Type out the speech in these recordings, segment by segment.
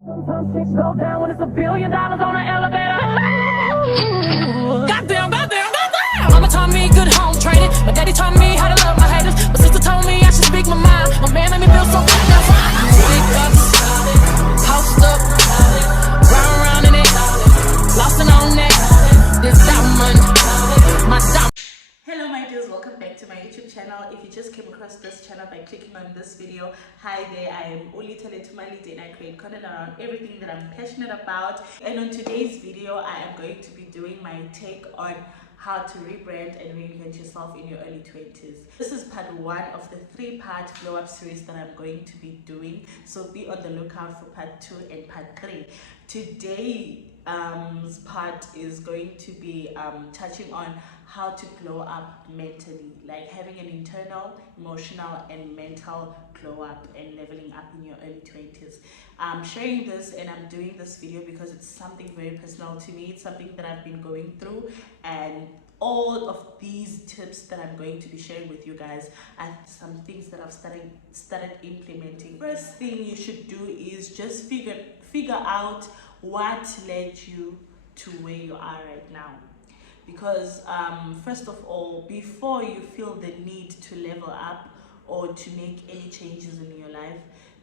Sometimes chicks go down when it's $1 billion on an elevator. Goddamn, goddamn, goddamn. Mama taught me good home training. My daddy taught me how to love my haters. My sister told me I should speak my mind. My man made me feel so good. That's why I wake up, post up, round in it, lost and on that. This diamond, my diamond. Hello my dears, welcome back to my YouTube channel. If you just came across this channel by clicking on this video, hi there, I am Uli Teletumali and I create content around everything that I'm passionate about. And on today's video, I am going to be doing my take on how to rebrand and reinvent yourself in your early 20s. This is part 1 of the 3-part glow up series that I'm going to be doing. So be on the lookout for part 2 and part 3. Today's part is going to be touching on how to glow up mentally, like having an internal, emotional and mental glow up and leveling up in your early 20s. I'm sharing this and I'm doing this video because it's something very personal to me. It's something that I've been going through, and all of these tips that I'm going to be sharing with you guys are some things that I've started implementing. First thing you should do is just figure out what led you to where you are right now. Because first of all, before you feel the need to level up or to make any changes in your life,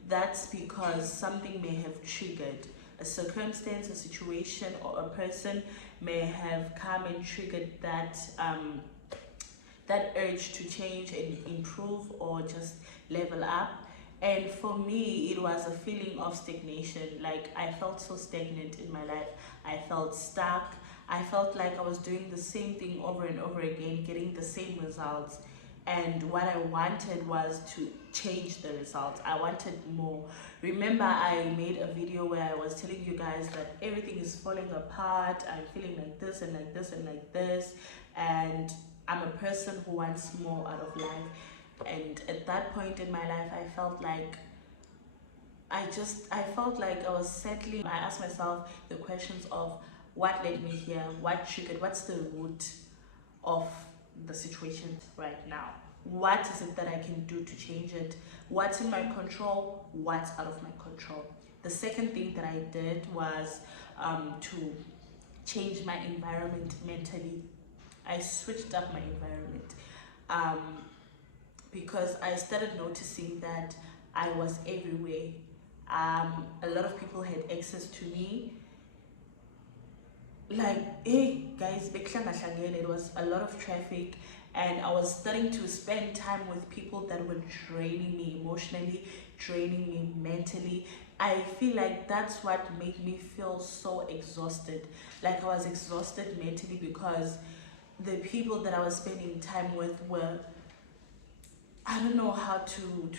that's because something may have triggered. A circumstance, a situation, or a person may have come and triggered that that urge to change and improve or just level up. And for me, it was a feeling of stagnation. Like, I felt so stagnant in my life. I felt stuck. I felt like I was doing the same thing over and over again, getting the same results. And what I wanted was to change the results. I wanted more. Remember, I made a video where I was telling you guys that everything is falling apart. I'm feeling like this and like this and like this. And I'm a person who wants more out of life. And at that point in my life, I felt like I was settling. I asked myself the questions of what led me here, what triggered, what's the root of the situation right now? What is it that I can do to change it? What's in my control? What's out of my control? The second thing that I did was to change my environment mentally. I switched up my environment because I started noticing that I was everywhere. A lot of people had access to me. Like, hey guys, it was a lot of traffic, and I was starting to spend time with people that were draining me emotionally, draining me mentally. I feel like that's what made me feel so exhausted. Like, I was exhausted mentally because the people that I was spending time with were, I don't know how to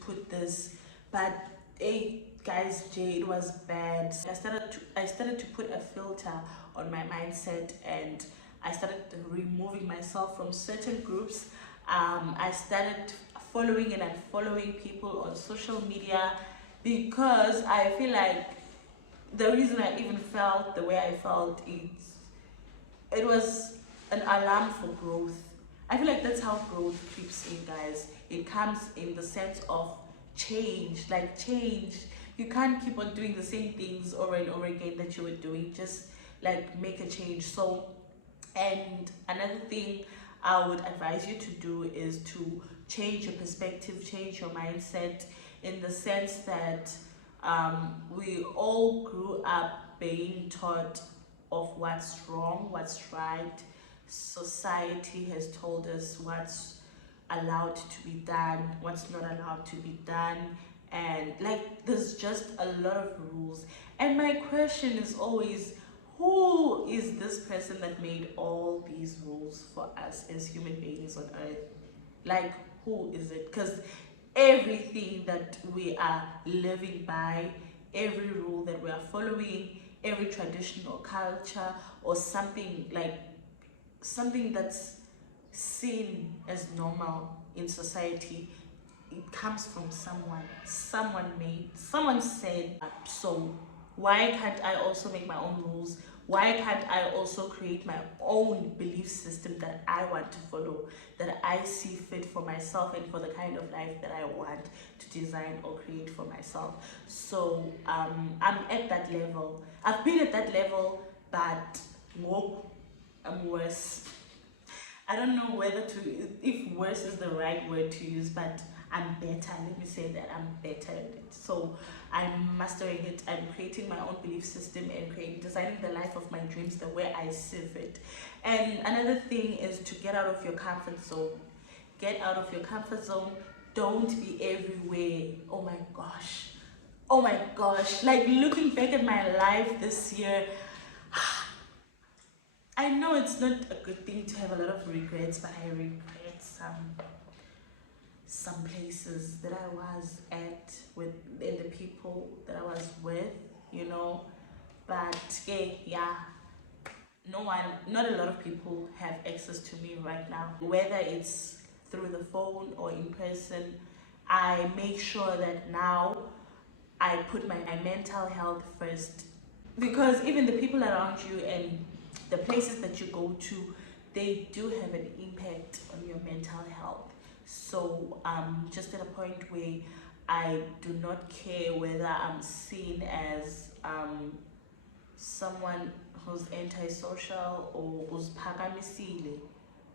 put this, but hey guys, it was bad. I started to put a filter on my mindset, and I started removing myself from certain groups. I started following and unfollowing people on social media because I feel like the reason I even felt the way I felt, it was an alarm for growth. I feel like that's how growth creeps in, guys. It comes in the sense of change. Like, change. You can't keep on doing the same things over and over again that you were doing. Just like make a change. So, and another thing I would advise you to do is to change your perspective, change your mindset, in the sense that we all grew up being taught of what's wrong, what's right. Society has told us what's allowed to be done, what's not allowed to be done, and like there's just a lot of rules. And my question is always, who is this person that made all these rules for us as human beings on earth? Like, who is it? Because everything that we are living by, every rule that we are following, every traditional culture or something that's seen as normal in society, it comes from someone said. So why can't I also make my own rules? Why can't I also create my own belief system that I want to follow, that I see fit for myself and for the kind of life that I want to design or create for myself? So I'm at that level. I've been at that level, but more, I'm worse. I don't know whether to, if worse is the right word to use, but I'm better. Let me say that I'm better at it. So I'm mastering it. I'm creating my own belief system and designing the life of my dreams the way I see it. And another thing is to get out of your comfort zone. Get out of your comfort zone. Don't be everywhere. Oh my gosh. Oh my gosh. Like looking back at my life this year, I know it's not a good thing to have a lot of regrets, but I regret some places that I was at with and the people that I was with, you know. But yeah, not a lot of people have access to me right now. Whether it's through the phone or in person, I make sure that now I put my mental health first, because even the people around you and the places that you go to, they do have an impact on your mental health. So just at a point where I do not care whether I'm seen as someone who's antisocial or who's phakamisile,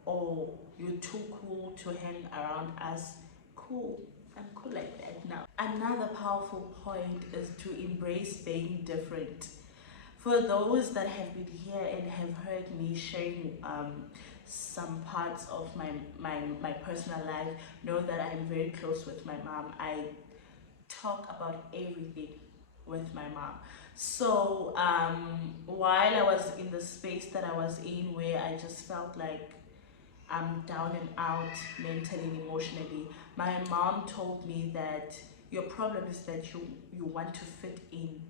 or you're too cool to hang around us. Cool, I'm cool like that now. Another powerful point is to embrace being different. For those that have been here and have heard me sharing some parts of my personal life, know that I'm very close with my mom. I talk about everything with my mom. So while I was in the space that I was in, where I just felt like I'm down and out mentally and emotionally, my mom told me that your problem is that you want to fit in.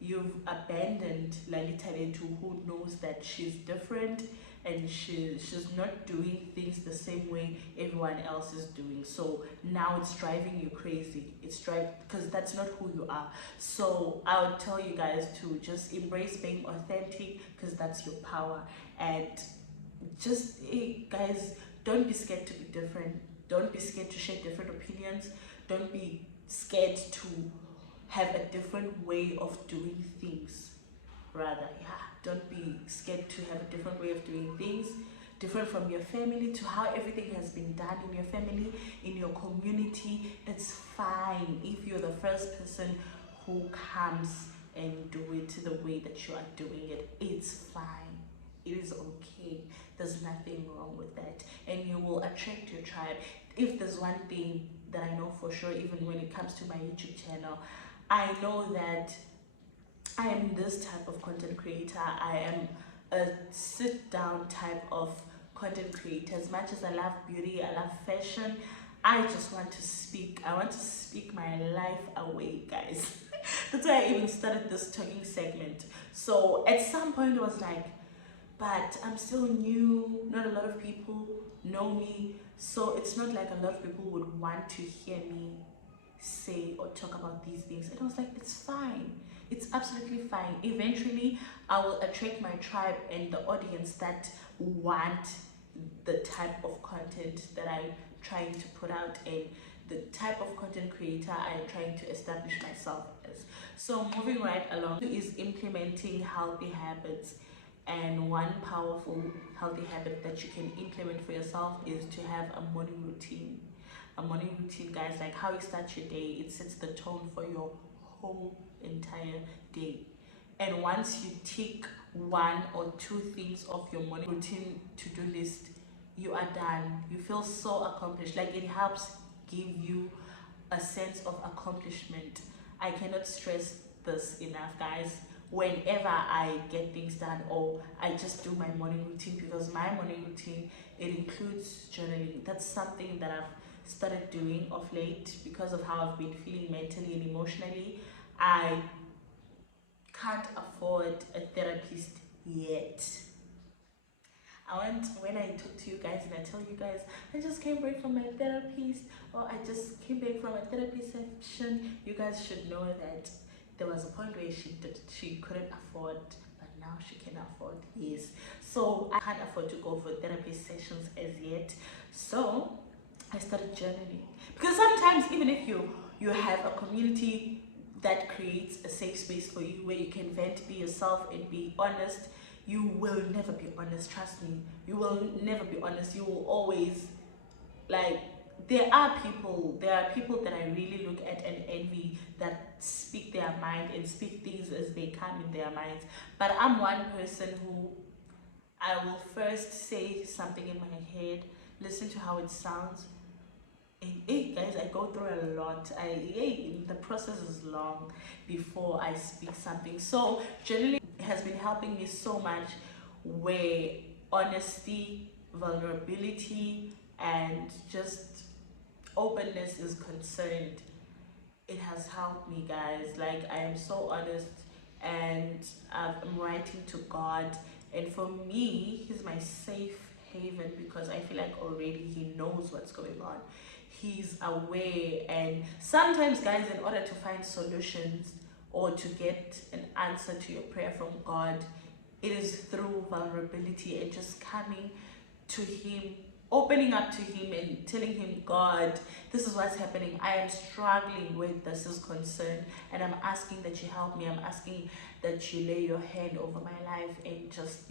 You've abandoned Lalita Letu, who knows that she's different and she's not doing things the same way everyone else is doing. So now it's driving you crazy. It's because that's not who you are. So I would tell you guys to just embrace being authentic, because that's your power. And just guys, don't be scared to be different. Don't be scared to share different opinions. Don't be scared to have a different way of doing things. Rather, yeah, don't be scared to have a different way of doing things, different from your family, to how everything has been done in your family, in your community. It's fine if you're the first person who comes and do it the way that you are doing it. It's fine. It is okay. There's nothing wrong with that, and you will attract your tribe. If there's one thing that I know for sure, even when it comes to my YouTube channel, I know that I am this type of content creator. I am a sit down type of content creator. As much as I love beauty, I love fashion, I just want to speak. I want to speak my life away, guys. That's why I even started this talking segment. So at some point I was like, but I'm still new, not a lot of people know me, so it's not like a lot of people would want to hear me say or talk about these things. And I was like, it's fine. It's absolutely fine. Eventually, I will attract my tribe and the audience that want the type of content that I'm trying to put out and the type of content creator I'm trying to establish myself as. So moving right along is implementing healthy habits. And one powerful healthy habit that you can implement for yourself is to have a morning routine. A morning routine, guys, like how you start your day, it sets the tone for your whole entire day. And once you tick one or two things off your morning routine to-do list, you are done. You feel so accomplished. Like, it helps give you a sense of accomplishment. I cannot stress this enough, guys. Whenever I get things done, or I just do my morning routine, because my morning routine, it includes journaling. That's something that I've started doing of late because of how I've been feeling mentally and emotionally. I can't afford a therapist yet. When I talk to you guys and I tell you guys, I just came back from my therapist, or I just came back from a therapy session, you guys should know that there was a point where she couldn't afford, but now she can afford. Yes, so I can't afford to go for therapy sessions as yet, so I started journaling. Because sometimes, even if you have a community that creates a safe space for you where you can vent, be yourself, and be honest, you will never be honest. Trust me, you will never be honest. You will always, like, there are people that I really look at and envy, that speak their mind and speak things as they come in their minds. But I'm one person who, I will first say something in my head, listen to how it sounds. And hey guys, I go through a lot. The process is long before I speak something. So generally it has been helping me so much, where honesty, vulnerability, and just openness is concerned. It has helped me, guys. Like, I am so honest, and I'm writing to God, and for me, he's my safe haven, because I feel like already he knows what's going on. He's aware. And sometimes, guys, in order to find solutions or to get an answer to your prayer from God, it is through vulnerability and just coming to him, opening up to him and telling him, God, this is what's happening. I am struggling with this is concerned, and I'm asking that you help me. I'm asking that you lay your hand over my life, and just,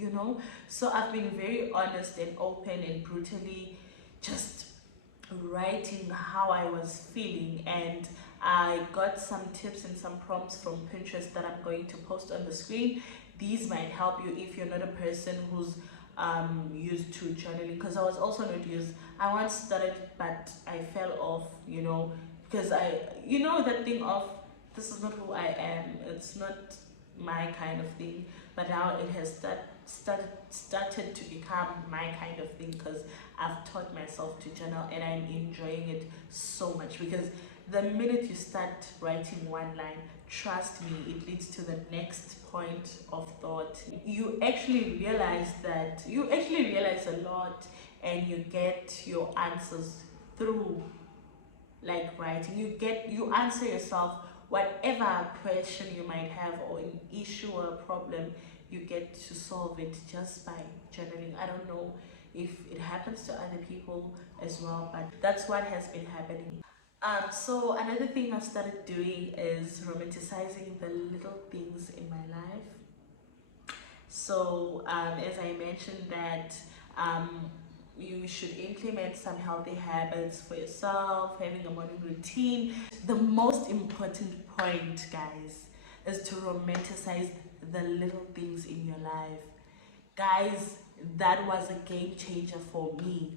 so I've been very honest and open and brutally just writing how I was feeling. And I got some tips and some prompts from Pinterest that I'm going to post on the screen. These might help you if you're not a person who's used to journaling, because I was also not used. I once started, but I fell off, because that thing of, this is not who I am, it's not my kind of thing. But now it has started to become my kind of thing, because I've taught myself to journal, and I'm enjoying it so much. Because the minute you start writing one line, trust me, it leads to the next point of thought. You actually realize a lot, and you get your answers through, like, writing. You answer yourself whatever question you might have, or an issue or a problem. You get to solve it just by journaling. I don't know if it happens to other people as well, but that's what has been happening. So another thing I've started doing is romanticizing the little things in my life. So as I mentioned that you should implement some healthy habits for yourself, having a morning routine. The most important point, guys, is to romanticize the little things in your life. Guys, that was a game changer for me.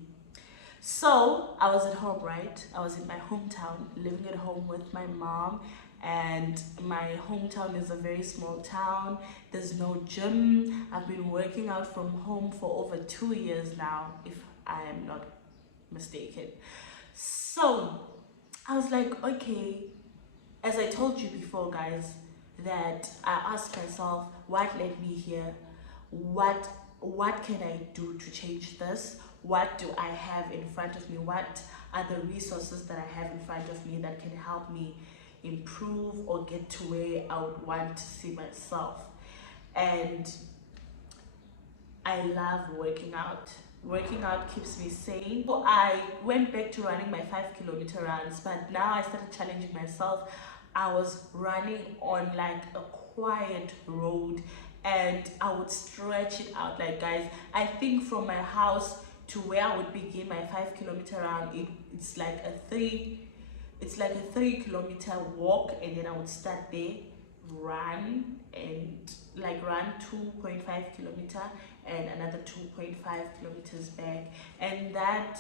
So I was at home, right? I was in my hometown, living at home with my mom, and my hometown is a very small town. There's no gym. I've been working out from home for over 2 years now, if I am not mistaken. So I was like, okay, as I told you before, guys, that I asked myself, what led me here? What can I do to change this? What do I have in front of me? What are the resources that I have in front of me that can help me improve or get to where I would want to see myself? And I love working out. Working out keeps me sane. So I went back to running my 5-kilometer runs, but now I started challenging myself. I was running on like a quiet road, and I would stretch it out. Like, guys, I think from my house to where I would begin my 5-kilometer run, it's like a 3-kilometer walk, and then I would start there, run 2.5 kilometer and another 2.5 kilometers back. And that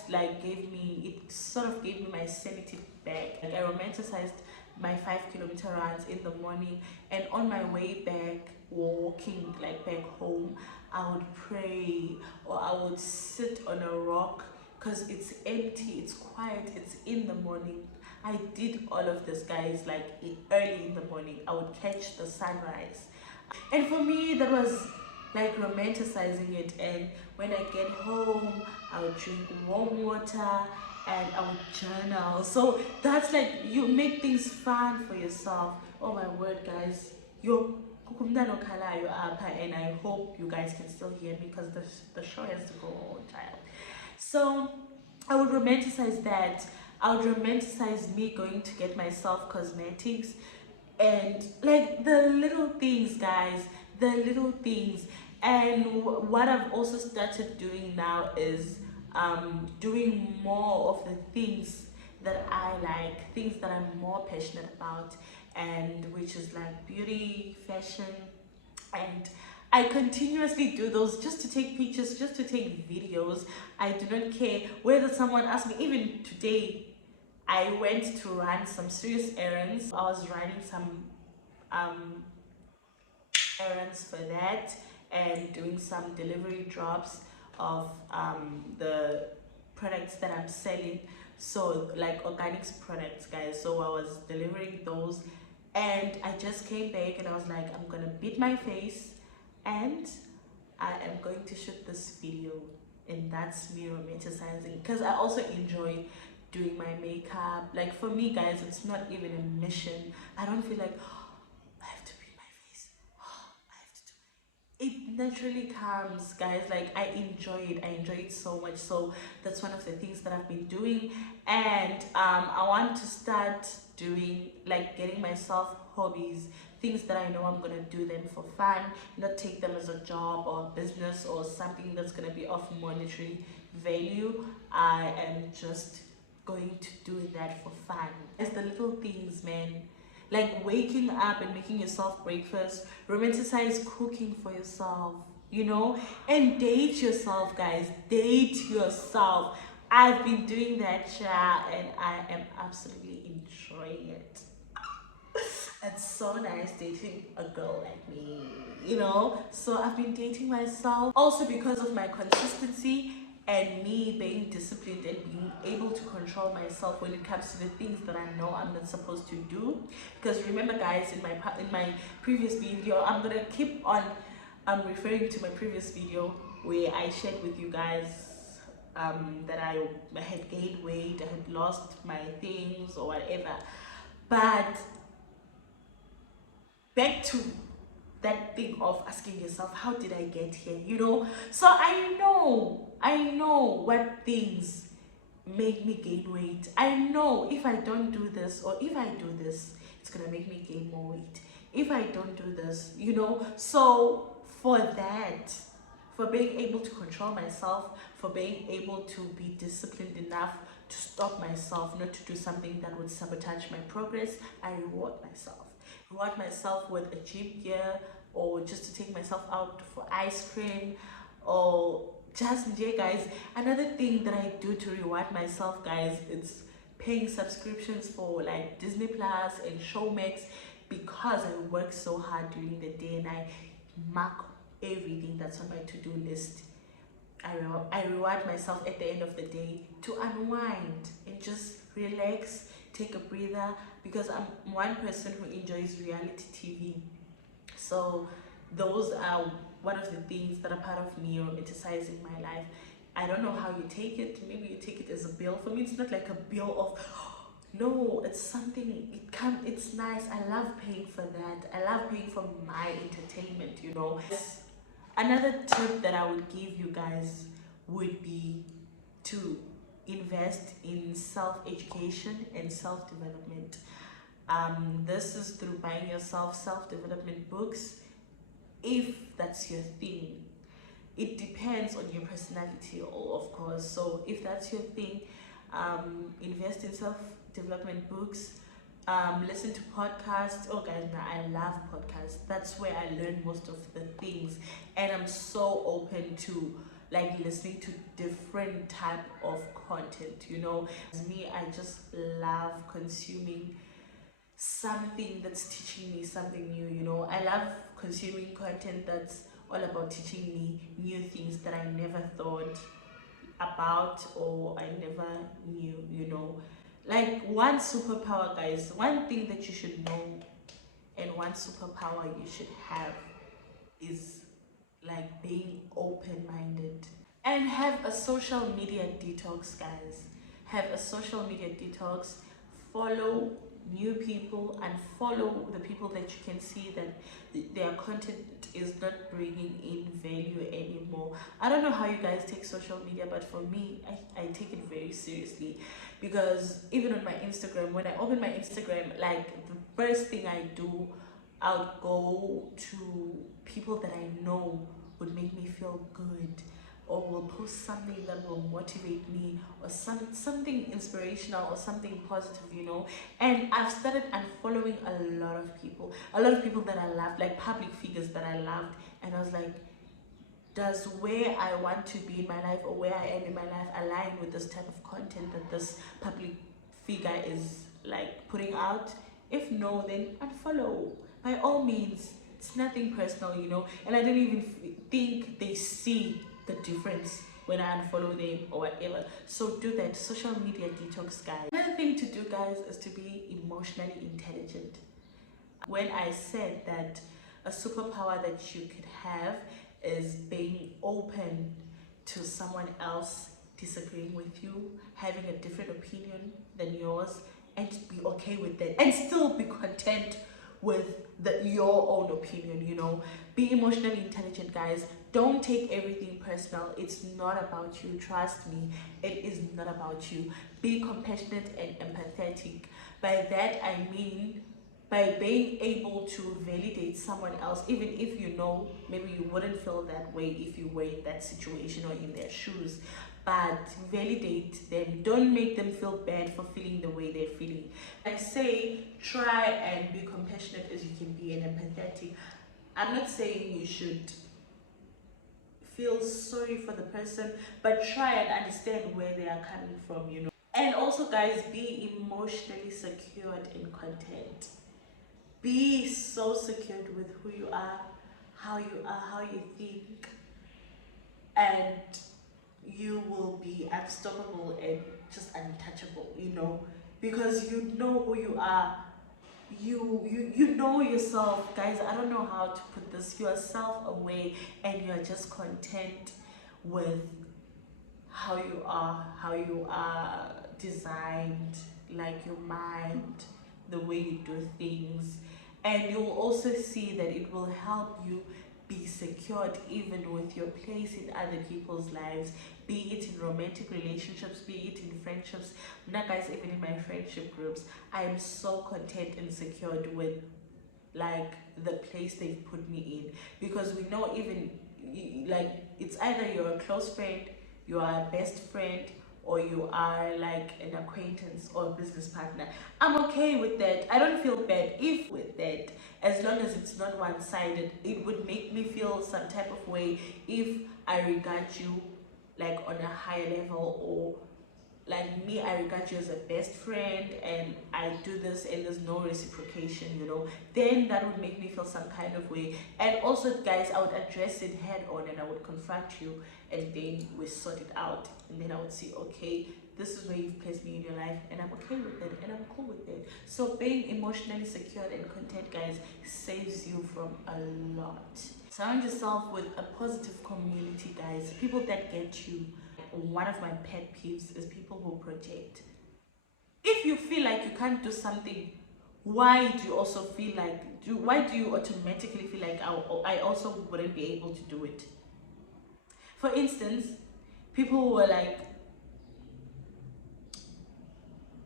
sort of gave me my sanity back. Like, I romanticized my 5-kilometer runs in the morning, and on my way back, walking like back home, I would pray, or I would sit on a rock, because it's empty, it's quiet, it's in the morning. I did all of this, guys, like early in the morning. I would catch the sunrise, and for me that was like romanticizing it. And when I get home, I would drink warm water, and I would journal. So that's like, you make things fun for yourself. Oh my word, guys. Yo, kukumdano kalayo apa, and I hope you guys can still hear me because the show has to go on, child. So I would romanticize that. I would romanticize me going to get myself cosmetics and like the little things, guys, the little things. And what I've also started doing now is doing more of the things that I like, things that I'm more passionate about, and which is like beauty, fashion, and I continuously do those just to take pictures, just to take videos. I do not care whether someone asks me. Even today, I went to run some serious errands. I was running some um, errands for that and doing some delivery drops of the products that I'm selling. So like organics products, guys. So I was delivering those, and I just came back and I was like, I'm gonna beat my face and I am going to shoot this video. And that's me romanticizing, because I also enjoy doing my makeup. Like for me, guys, it's not even a mission. I don't feel like, oh, I have to beat my face, oh, I have to do it. Naturally comes, guys. Like I enjoy it so much. So that's one of the things that I've been doing. And I want to start doing, like, getting myself hobbies, things that I know I'm gonna do them for fun, not take them as a job or business or something that's gonna be of monetary value. I am just going to do that for fun. It's the little things, man. Like waking up and making yourself breakfast, romanticize cooking for yourself, you know, and date yourself, guys. Date yourself. I've been doing that, and I am absolutely enjoying it. It's so nice dating a girl like me, you know. So I've been dating myself also because of my consistency and me being disciplined and being able to control myself when it comes to the things that I know I'm not supposed to do. Because remember, guys, in my previous video, I'm gonna keep on referring to my previous video where I shared with you guys that I had gained weight, I had lost my things or whatever. But back to that thing of asking yourself, how did I get here, you know? So I know what things make me gain weight. I know if I don't do this, or if I do this, it's gonna make me gain more weight. If I don't do this, you know. So for that, for being able to control myself, for being able to be disciplined enough to stop myself not to do something that would sabotage my progress, I reward myself with a gym gear, or just to take myself out for ice cream, or just, yeah, guys. Another thing that I do to reward myself, guys, it's paying subscriptions for like Disney Plus and Showmax, because I work so hard during the day and I mark everything that's on my to-do list. I reward myself at the end of the day to unwind and just relax, take a breather, because I'm one person who enjoys reality TV. So those are one of the things that are part of me romanticizing my life. I don't know how you take it. Maybe you take it as a bill. For me, it's not like a bill of, no, it's something, it's nice. I love paying for that. I love paying for my entertainment, you know. Another tip that I would give you guys would be to invest in self-education and self-development. This is through buying yourself self-development books, if that's your thing. It depends on your personality, of course. So if that's your thing, invest in self-development books. Listen to podcasts. Oh guys, now I love podcasts. That's where I learn most of the things, and I'm so open to like listening to different type of content, you know. As me, I just love consuming something that's teaching me something new, you know. I love consuming content that's all about teaching me new things that I never thought about or I never knew, you know. Like one superpower, guys, one thing that you should know and one superpower you should have is like being open-minded and have a social media detox, guys. have a social media detox, follow new people, and follow the people that you can see that their content is not bringing in value anymore. I don't know how you guys take social media, but for me, I take it very seriously, because even on my Instagram, when I open my Instagram, like the first thing I do, I'll go to people that I know would make me feel good, or will post something that will motivate me, or something inspirational or something positive, you know. And I've started unfollowing a lot of people that I loved, like public figures that I loved, and I was like, does where I want to be in my life, or where I am in my life, align with this type of content that this public figure is like putting out? If no, then unfollow by all means. It's nothing personal, you know, and I don't even think they see the difference when I unfollow them or whatever. So do that. Social media detox, guys. Another thing to do, guys, is to be emotionally intelligent. When I said that a superpower that you could have is being open to someone else disagreeing with you, having a different opinion than yours, and be okay with that, and still be content with your own opinion, you know. Be emotionally intelligent, guys. Don't take everything personal. It's not about you. Trust me, it is not about you. Be compassionate and empathetic. By that I mean by being able to validate someone else, even if you know maybe you wouldn't feel that way if you were in that situation or in their shoes. But validate them. Don't make them feel bad for feeling the way they're feeling. I say try and be compassionate as you can be, and empathetic. I'm not saying you should feel sorry for the person, but try and understand where they are coming from, you know. And also, guys, be emotionally secured in content. Be so secured with who you are, how you think, and you will be unstoppable and just untouchable, you know, because you know who you are. You know yourself, guys. I don't know how to put this. You are self-aware, and you are just content with how you are designed, like your mind, the way you do things. And you'll also see that it will help you be secured even with your place in other people's lives, be it in romantic relationships, be it in friendships. Now, guys, even in my friendship groups, I am so content and secured with like the place they've put me in, because we know, even like, it's either you're a close friend, you are a best friend, or you are like an acquaintance or a business partner. I'm okay with that. I don't feel bad if with that, as long as it's not one-sided. It would make me feel some type of way if I regard you like on a higher level, or like me, I regard you as a best friend and I do this and there's no reciprocation, you know. Then that would make me feel some kind of way. And also, guys, I would address it head on, and I would confront you, and then we sort it out, and then I would see, okay, this is where you've placed me in your life, and I'm okay with it, and I'm cool with it. So being emotionally secured and content, guys, saves you from a lot. Surround yourself with a positive community, guys, people that get you. One of my pet peeves is people who project. If you feel like you can't do something, why do you also feel like, why do you automatically feel like I also wouldn't be able to do it? For instance, people who were like,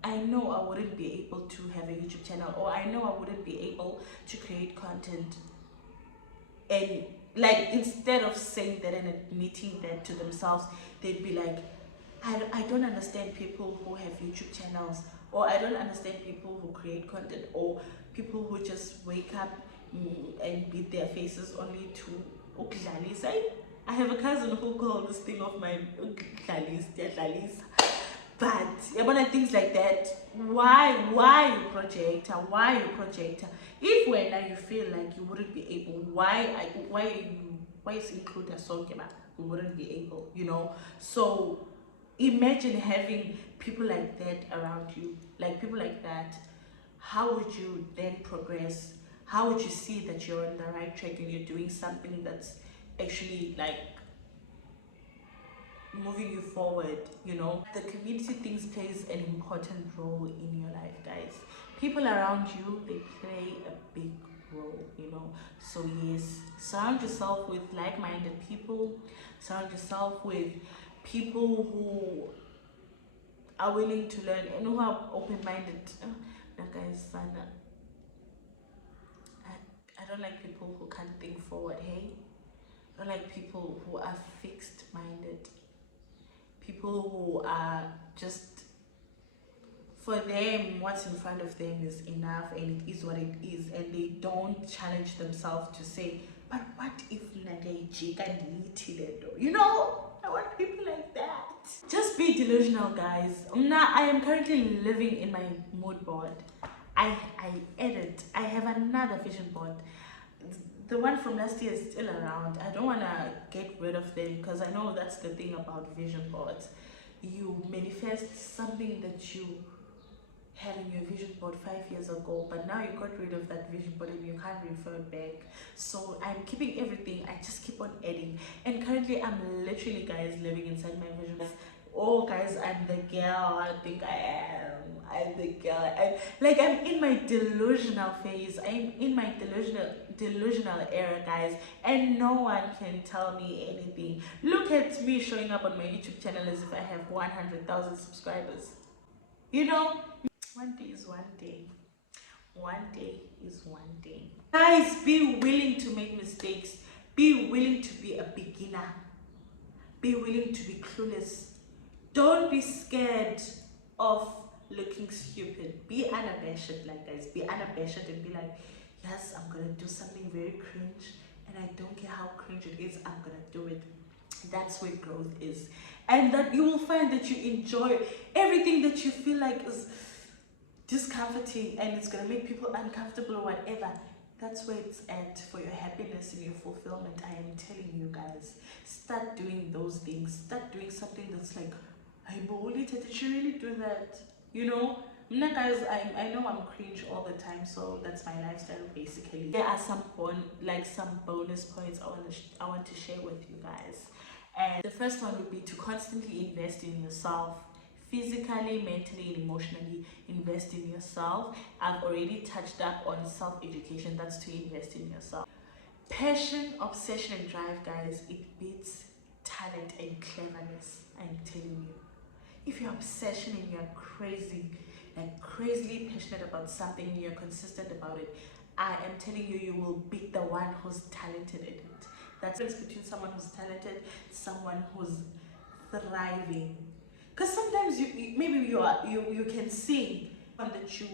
I know I wouldn't be able to have a YouTube channel, or I know I wouldn't be able to create content. And like, instead of saying that and admitting that to themselves, they'd be like, I don't understand people who have YouTube channels, or I don't understand people who create content, or people who just wake up and beat their faces only to ukudlalisa. I have a cousin who called this thing of mine ukudlalisa. But things like that. Why you projector? If when you feel like you wouldn't be able, why is include a song we wouldn't be able, you know? So imagine having people like that around you, like people like that. How would you then progress? How would you see that you're on the right track and you're doing something that's actually like moving you forward. You know, the community things plays an important role in your life, guys. People around you, they play a big role, you know. So yes, surround yourself with like-minded people, surround yourself with people who are willing to learn and who are open-minded. That guys, I don't like people who can't think forward. Hey, I don't like people who are fixed-minded, people who are just, for them what's in front of them is enough and it is what it is, and they don't challenge themselves to say, but what if you know. I want people like that. Just be delusional, guys. Now I am currently living in my mood board. I edit. I have another vision board. The one from last year is still around. I don't want to get rid of them because I know that's the thing about vision boards. You manifest something that you had in your vision board 5 years ago, but now you got rid of that vision board and you can't refer back. So I'm keeping everything. I just keep on adding, and currently I'm literally, guys, living inside my vision board. Oh guys, I'm the girl I think I am. I'm the girl. I'm in my delusional phase. I'm in my delusional era, guys, and no one can tell me anything. Look at me showing up on my YouTube channel as if I have 100,000 subscribers. You know, one day is one day. One day is one day. Guys, be willing to make mistakes. Be willing to be a beginner. Be willing to be clueless. Don't be scared of looking stupid. Be unabashed, like, guys. Be unabashed and be like, yes, I'm gonna do something very cringe, and I don't care how cringe it is, I'm gonna do it. That's where growth is. And that you will find that you enjoy everything that you feel like is discomforting and it's gonna make people uncomfortable or whatever. That's where it's at for your happiness and your fulfillment. I am telling you, guys, start doing those things. Start doing something that's like, hey, did she really do that? You know, guys, I know I'm cringe all the time, so that's my lifestyle basically. There are some bonus points I want to share with you guys. And the first one would be to constantly invest in yourself. Physically, mentally, and emotionally, invest in yourself. I've already touched up on self-education. That's to invest in yourself. Passion, obsession, and drive, guys, it beats talent and cleverness. I'm telling you. If you're obsession and you're crazily passionate about something and you're consistent about it, I am telling you, you will beat the one who's talented at it. That's the difference between someone who's talented, someone who's thriving. Because sometimes you can sing, one that you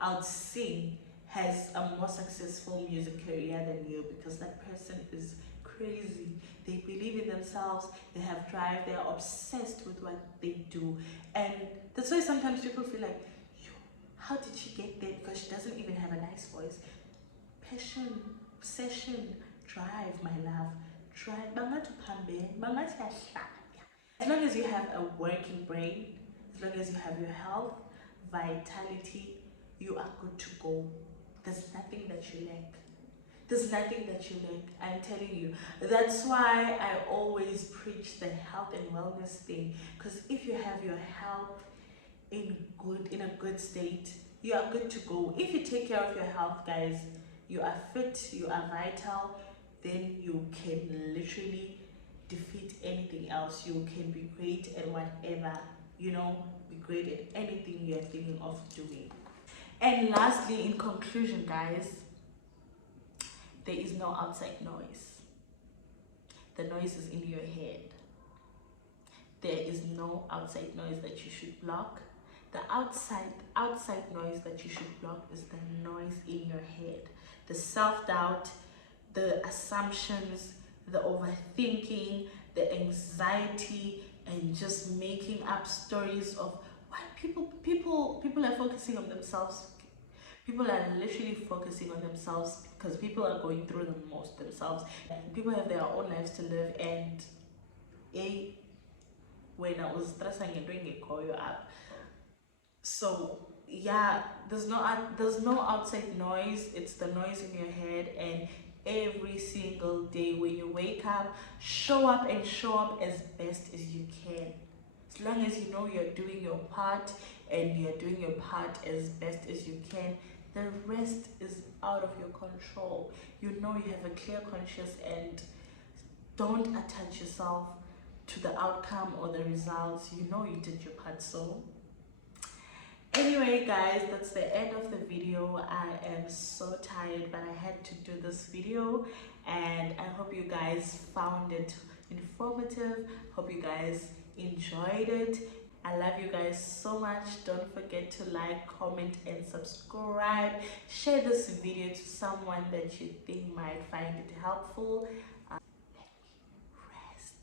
outsing has a more successful music career than you, because that person is crazy. They believe in themselves, they have drive, they are obsessed with what they do. And that's why sometimes people feel like, how did she get there? Because she doesn't even have a nice voice. Passion, obsession, drive, my love. Drive. As long as you have a working brain, as long as you have your health, vitality, you are good to go. There's nothing that you lack. There's nothing that you lack, I'm telling you. That's why I always preach the health and wellness thing. Because if you have your health in a good state, you are good to go. If you take care of your health, guys, you are fit, you are vital, then you can literally defeat anything else. You can be great at whatever, you know, be great at anything you're thinking of doing. And lastly, in conclusion, guys, there is no outside noise. The noise is in your head. There is no outside noise that you should block. The outside noise that you should block is the noise in your head. The self-doubt, the assumptions, the overthinking, the anxiety, and just making up stories of why people are focusing on themselves. People are literally focusing on themselves because people are going through the most themselves. And people have their own lives to live, and when I was stressing and doing a call you up. So yeah, there's no outside noise. It's the noise in your head, and every single day. When you wake up, show up and show up as best as you can. As long as you know you're doing your part and you're doing your part as best as you can, the rest is out of your control. You know you have a clear conscience and don't attach yourself to the outcome or the results. You know you did your part. So anyway guys, that's the end of the video. I am so tired, but I had to do this video and I hope you guys found it informative. Hope you guys enjoyed it. I love you guys so much. Don't forget to like, comment and subscribe. Share this video to someone that you think might find it helpful. Let me rest.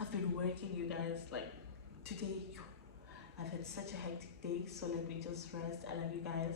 I've been working, you guys, like today I've had such a hectic day, so let me just rest. I love you guys.